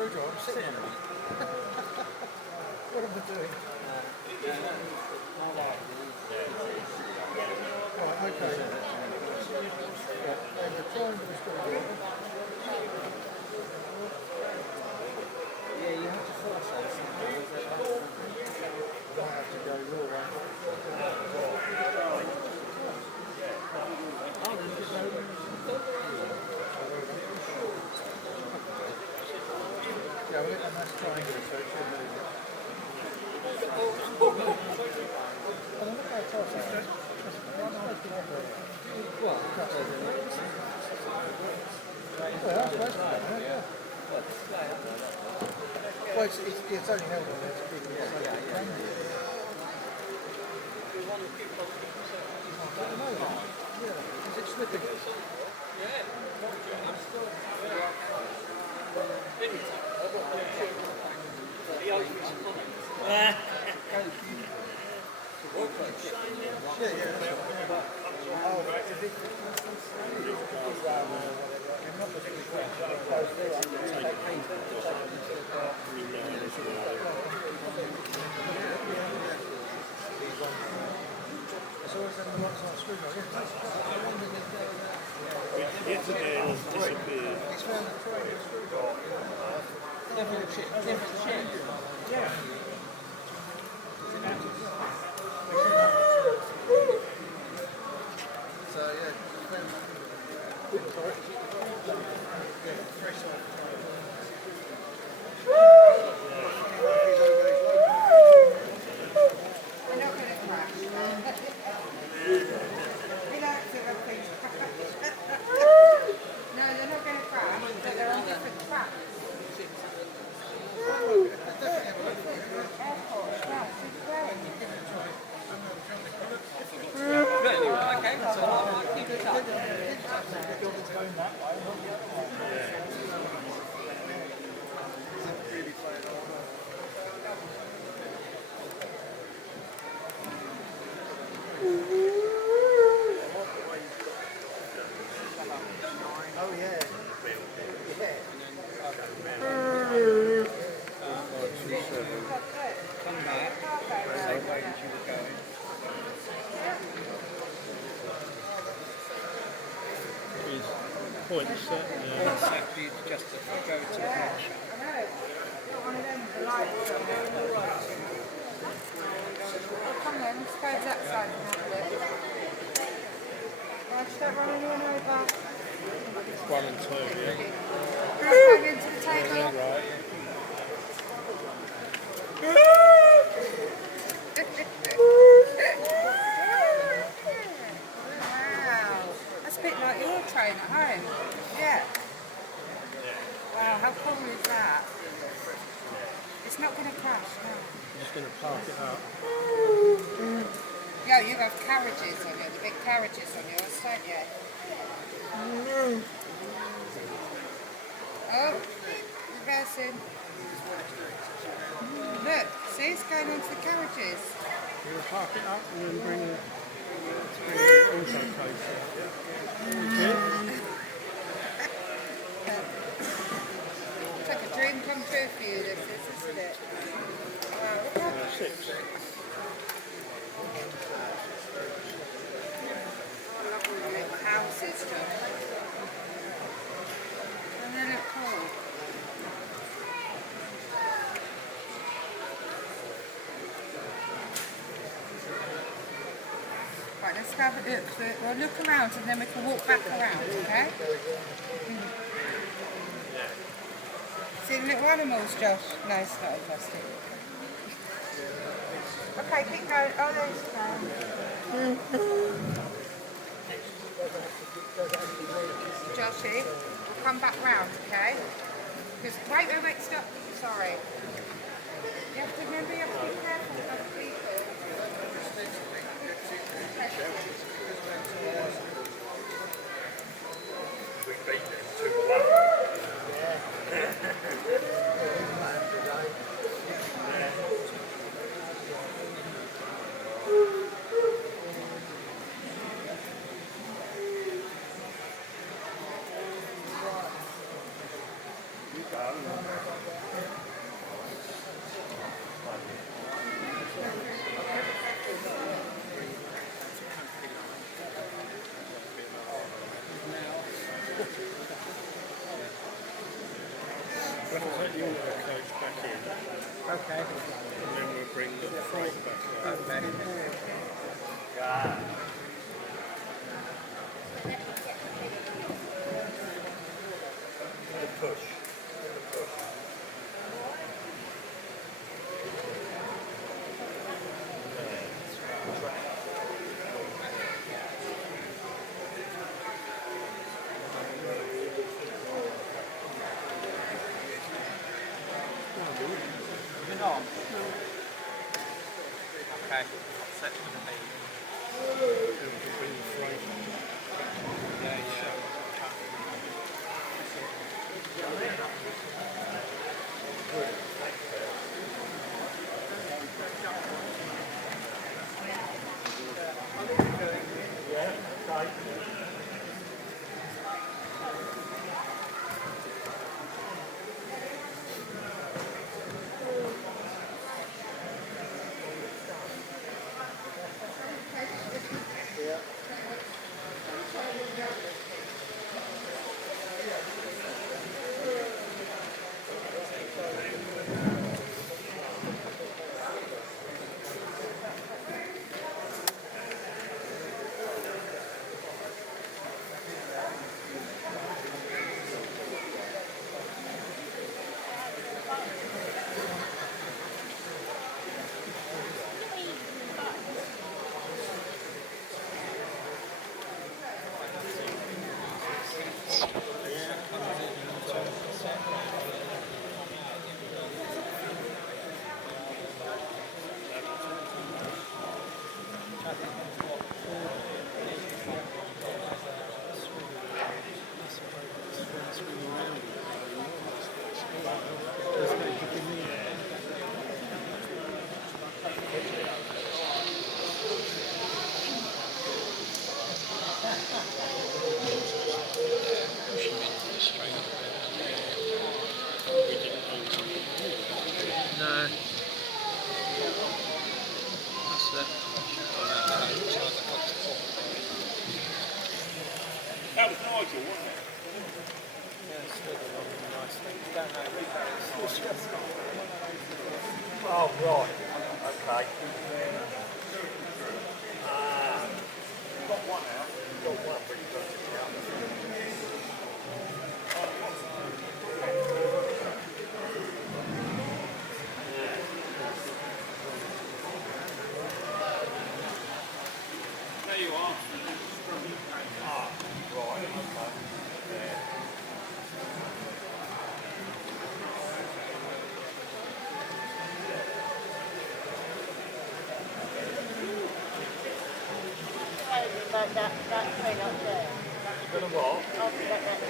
screwdriver, I'm sitting on it. What am I doing? Right, okay. And the triangle screwdriver. Yeah, you have to force those sometimes. Might have to go your way. Yeah, well, and that's triangular, so it should move it. And look how tight it is. Well, Well, that's supposed to be, yeah. Well, it's only held on there to keep it safe. Is it slipping? Yeah, yeah. Oh, is it? So is that the right side screwdriver? Yesterday it was disappeared. He's found the triangular screwdriver. different shape. Yeah. So yeah, sorry. Yeah, very sorry. We're not going to crash. Relax, everything. No, they're not going to crash, but they're on different tracks. Airport, yeah, it's great. Okay, so I'll keep it up. Oh yeah. Yeah. Come back. Same way as you were going. His point set there. Exactly, just to go to the hedge. I know. Got one of them, the lights on there. Oh, come then, let's go to that side and have a look. Right, just don't run anyone over. It's 1 and 2, yeah. Bang into the table. Yeah, right. Wow, that's a bit like your train at home. Yeah. Wow, how cool is that? It's not going to crash, no. I'm just going to park it up. Yeah, you have carriages on you, the big carriages on yours, don't you? Oh, reversing. Look, see, it's going onto the carriages. You're going to park it up and then bring it also closer. Okay. It's like a dream come true for you, this is, isn't it? Wow, look how 6. little houses look. And they look cool. Right, let's have a look. We'll look around and then we can walk back around, okay? See the little animals, Josh? No, it's not interesting. Okay, keep going. Oh, there's Joshy, we'll come back round, okay? Because, wait, stop. Sorry. You have to remember, you have to be careful with other people. We'll take the auto coach back in, Okay. and then we'll bring the freight back out. Okay. You're not? Okay. So it's going to be. And we'll bring the freight Yeah, yeah. No. That's it. That was Nigel, wasn't it? Yeah, it's still a nice thing. You don't know who it's just Oh, right. Okay. Got one out. Got one pretty much out. There you are. Ah, right. Okay. Yeah. About that thing up there. Gonna what? I'll get that